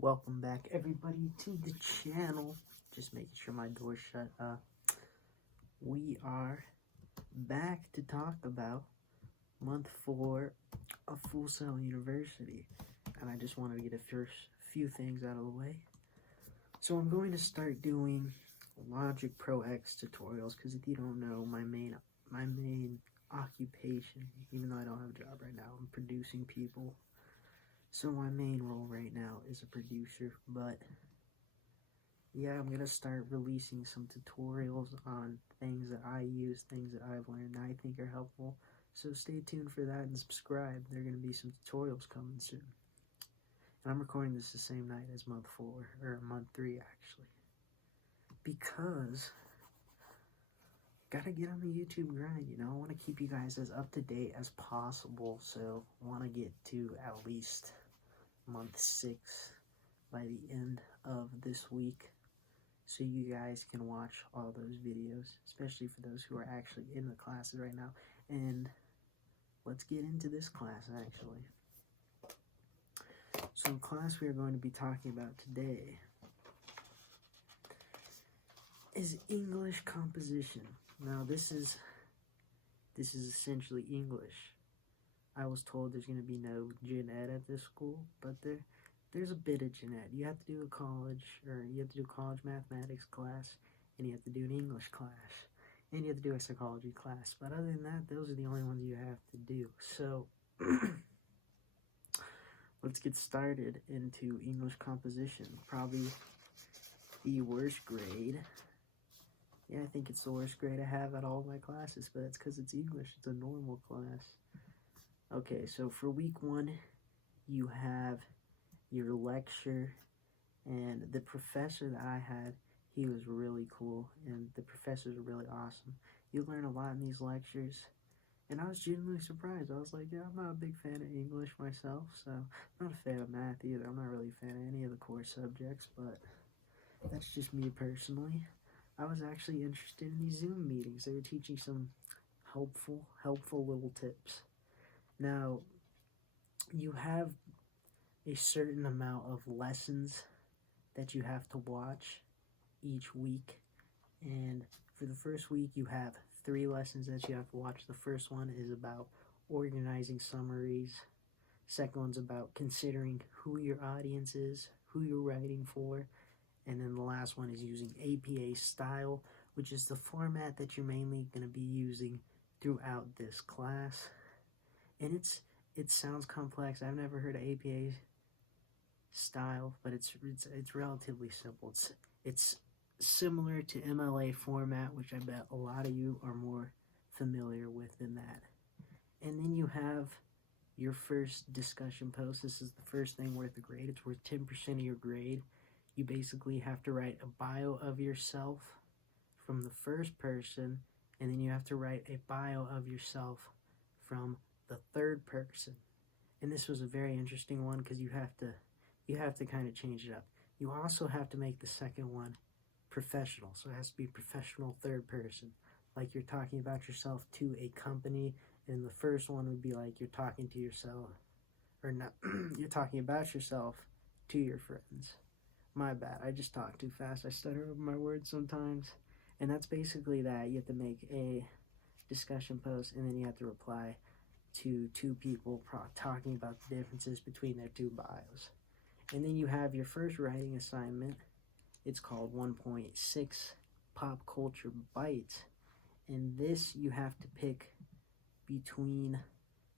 Welcome back, everybody, to the channel. Just making sure my door's shut. We are back to talk about month 4 of Fullsail University, and I just wanted to get the first few things out of the way. So I'm going to start doing Logic Pro X tutorials because if you don't know, my main occupation, even though I don't have a job right now, I'm producing people. So my main role right now is a producer, but yeah, I'm going to start releasing some tutorials on things that I use, things that I've learned that I think are helpful. So stay tuned for that and subscribe. There are going to be some tutorials coming soon. And I'm recording this the same night as month 4, or month 3 actually. Because gotta get on the YouTube grind, you know. I want to keep you guys as up to date as possible, so I want to get to at least month 6 by the end of this week, so you guys can watch all those videos, especially for those who are actually in the classes right now. And let's get into this class actually. So the class we are going to be talking about today is English composition. Now this is essentially English. I was told there's going to be no gen ed at this school, but there's a bit of gen ed. You have to do a college mathematics class, and you have to do an English class, and you have to do a psychology class. But other than that, those are the only ones you have to do. So let's get started into English composition. Probably the worst grade. Yeah, I think it's the worst grade I have at all my classes, but that's because it's English. It's a normal class. Okay, so for week 1, you have your lecture, and the professor that I had, he was really cool, and the professors are really awesome. You learn a lot in these lectures, and I was genuinely surprised. I was like, yeah, I'm not a big fan of English myself, so I'm not a fan of math either. I'm not really a fan of any of the core subjects, but that's just me personally. I was actually interested in these Zoom meetings. They were teaching some helpful little tips. Now, you have a certain amount of lessons that you have to watch each week, and for the first week you have 3 lessons that you have to watch. The first one is about organizing summaries. Second one's about considering who your audience is, who you're writing for, and then the last one is using APA style, which is the format that you're mainly going to be using throughout this class. And it sounds complex. I've never heard of APA style, but it's relatively simple. It's similar to MLA format, which I bet a lot of you are more familiar with than that. And then you have your first discussion post. This is the first thing worth a grade. It's worth 10% of your grade. You basically have to write a bio of yourself from the first person, and then you have to write a bio of yourself from the third person. And this was a very interesting one because you have to kind of change it up. You also have to make the second one professional, so it has to be professional third person, like you're talking about yourself to a company. And the first one would be like you're talking to yourself, or not, you're talking about yourself to your friends. My bad, I just talk too fast. I stutter over my words sometimes. And that's basically that. You have to make a discussion post, and then you have to reply to 2 people talking about the differences between their 2 bios. And then you have your first writing assignment. It's called 1.6 Pop Culture Bites. And this you have to pick between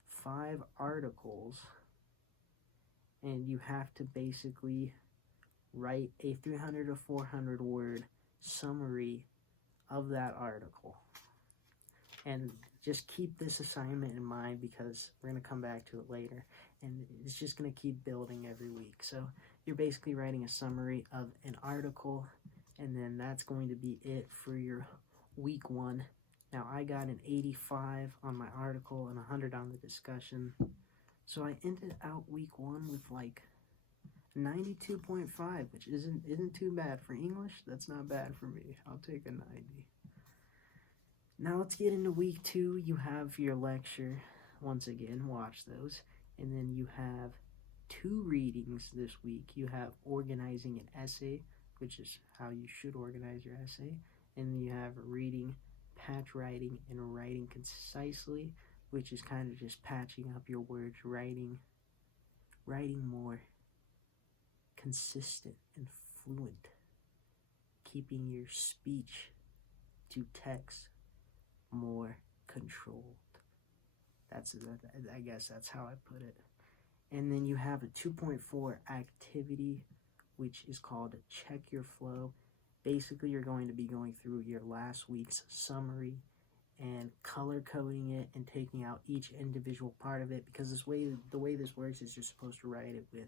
5 articles, and you have to basically write a 300 to 400 word summary of that article. And just keep this assignment in mind because we're going to come back to it later, and it's just going to keep building every week. So you're basically writing a summary of an article, and then that's going to be it for your week 1. Now, I got an 85 on my article and 100 on the discussion, so I ended out week 1 with like 92.5, which isn't too bad for English. That's not bad for me. I'll take a 90. Now let's get into week 2. You have your lecture. Once again, watch those. And then you have 2 readings this week. You have organizing an essay, which is how you should organize your essay. And then you have reading, patch writing, and writing concisely, which is kind of just patching up your words, writing more consistent and fluent, keeping your speech to text more controlled. I guess that's how I put it. And then you have a 2.4 activity, which is called Check Your Flow. Basically, you're going to be going through your last week's summary and color coding it and taking out each individual part of it, because the way this works is you're supposed to write it with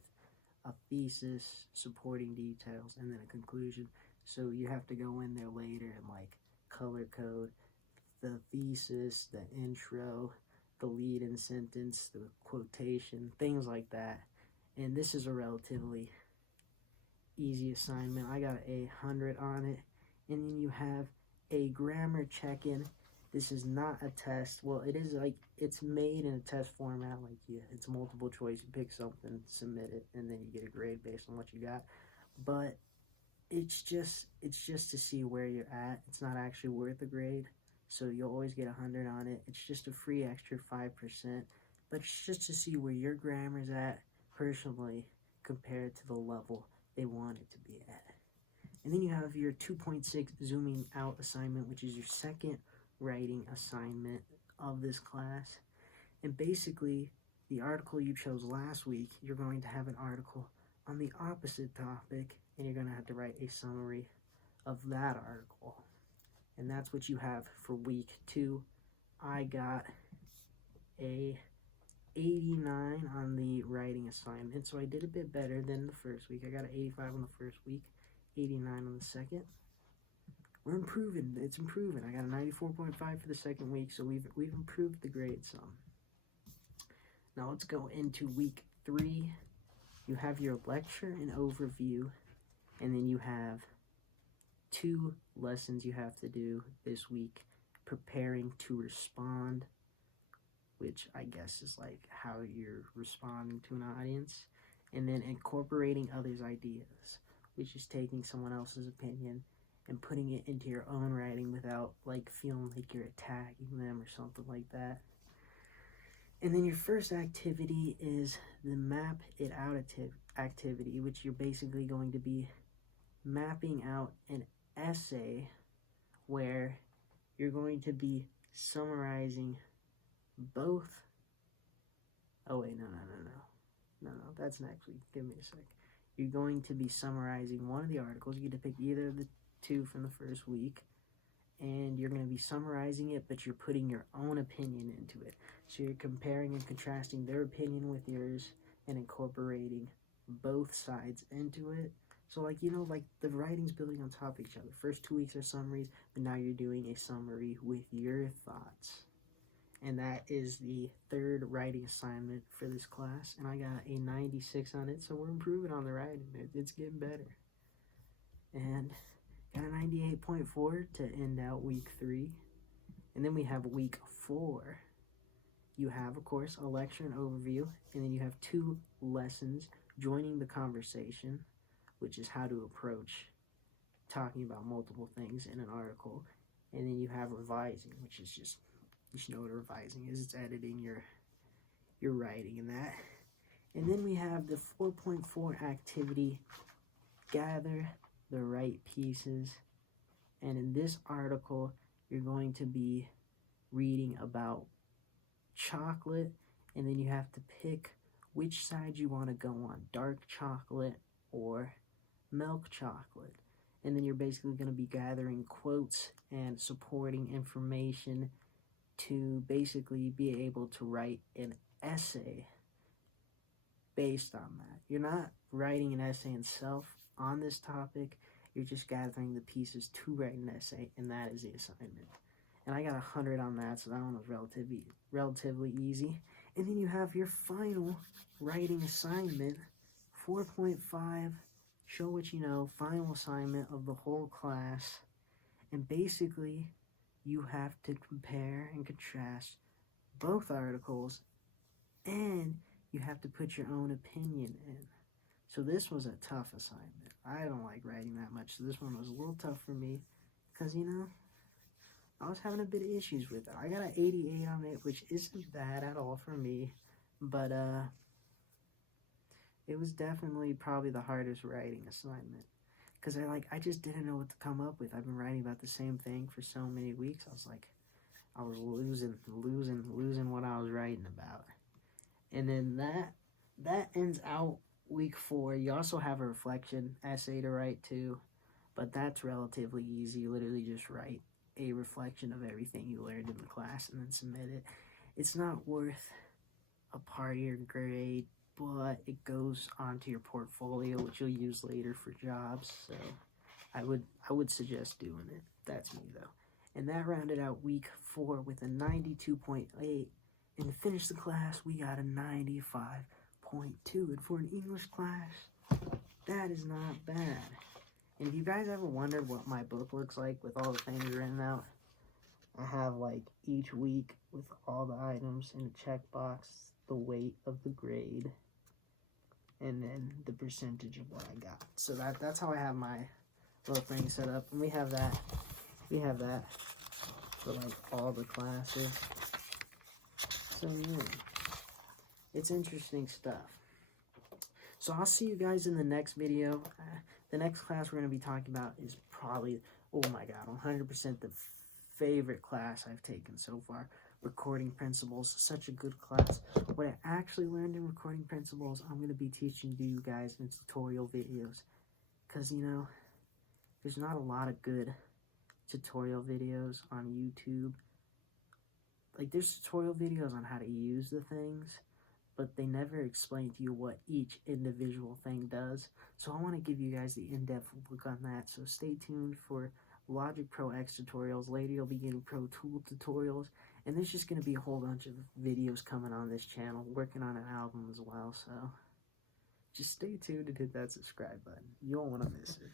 a thesis, supporting details, and then a conclusion. So you have to go in there later and like color code the thesis, the intro, the lead-in sentence, the quotation, things like that. And this is a relatively easy assignment. I got a 100 on it. And then you have a grammar check-in. This is not a test. Well, it is like, it's made in a test format. Like, it's multiple choice. You pick something, submit it, and then you get a grade based on what you got. But it's just to see where you're at. It's not actually worth a grade, so you'll always get 100 on it. It's just a free extra 5%, but it's just to see where your grammar's at personally compared to the level they want it to be at. And then you have your 2.6 zooming out assignment, which is your second writing assignment of this class. And basically, the article you chose last week, you're going to have an article on the opposite topic, and you're going to have to write a summary of that article. And that's what you have for week 2. I got a 89 on the writing assignment, so I did a bit better than the first week. I got an 85 on the first week, 89 on the second. We're improving. It's improving. I got a 94.5 for the second week, so we've improved the grade some. Now let's go into week 3. You have your lecture and overview, and then you have 2 lessons you have to do this week. Preparing to respond, which I guess is like how you're responding to an audience, and then incorporating others' ideas, which is taking someone else's opinion and putting it into your own writing without like feeling like you're attacking them or something like that. And then your first activity is the map it out activity, which you're basically going to be mapping out an essay where you're going to be summarizing both. Oh wait, no, that's next week. Give me a sec. You're going to be summarizing one of the articles. You get to pick either of the 2 from the first week, and you're going to be summarizing it, but you're putting your own opinion into it. So you're comparing and contrasting their opinion with yours and incorporating both sides into it. So like, like the writing's building on top of each other. First 2 weeks are summaries, but now you're doing a summary with your thoughts. And that is the 3rd writing assignment for this class. And I got a 96 on it, so we're improving on the writing. It's getting better. And got a 98.4 to end out week 3. And then we have week 4. You have, of course, a lecture and overview. And then you have 2 lessons, joining the conversation, which is how to approach talking about multiple things in an article. And then you have revising, which is just, you should know what revising is. It's editing your writing and that. And then we have the 4.4 activity, gather the right pieces. And in this article, you're going to be reading about chocolate, and then you have to pick which side you want to go on, dark chocolate or milk chocolate. And then you're basically going to be gathering quotes and supporting information to basically be able to write an essay based on that. You're not writing an essay itself on this topic, you're just gathering the pieces to write an essay, and that is the assignment. And I got 100 on that, so that one was relatively easy. And then you have your final writing assignment, 4.5, show what you know, final assignment of the whole class. And basically, you have to compare and contrast both articles, and you have to put your own opinion in. So this was a tough assignment. I don't like writing that much, so this one was a little tough for me because, you know, I was having a bit of issues with it. I got an 88 on it, which isn't bad at all for me, but it was definitely probably the hardest writing assignment because I just didn't know what to come up with. I've been writing about the same thing for so many weeks. I was losing what I was writing about. And then that ends out week 4. You also have a reflection essay to write too, but that's relatively easy. You literally just write a reflection of everything you learned in the class and then submit it. It's not worth a part of your grade, but it goes onto your portfolio, which you'll use later for jobs. So I would suggest doing it. That's me though. And that rounded out week 4 with a 92.8. And to finish the class, we got a 95.2. And for an English class, that is not bad. And if you guys ever wondered what my book looks like with all the things written out, I have like each week with all the items in a checkbox, the weight of the grade, and then the percentage of what I got. So that's how I have my little thing set up. And we have that for like all the classes. So yeah, it's interesting stuff. So I'll see you guys in the next video. The next class we're going to be talking about is probably, oh my god, 100% the favorite class I've taken so far. Recording Principles, such a good class. What I actually learned in Recording Principles, I'm going to be teaching you guys in tutorial videos. Because, you know, there's not a lot of good tutorial videos on YouTube. Like, there's tutorial videos on how to use the things, but they never explain to you what each individual thing does. So I want to give you guys the in-depth look on that. So stay tuned for Logic Pro X tutorials. Later you'll be getting Pro Tool tutorials. And there's just going to be a whole bunch of videos coming on this channel. Working on an album as well. So just stay tuned and hit that subscribe button. You don't want to miss it.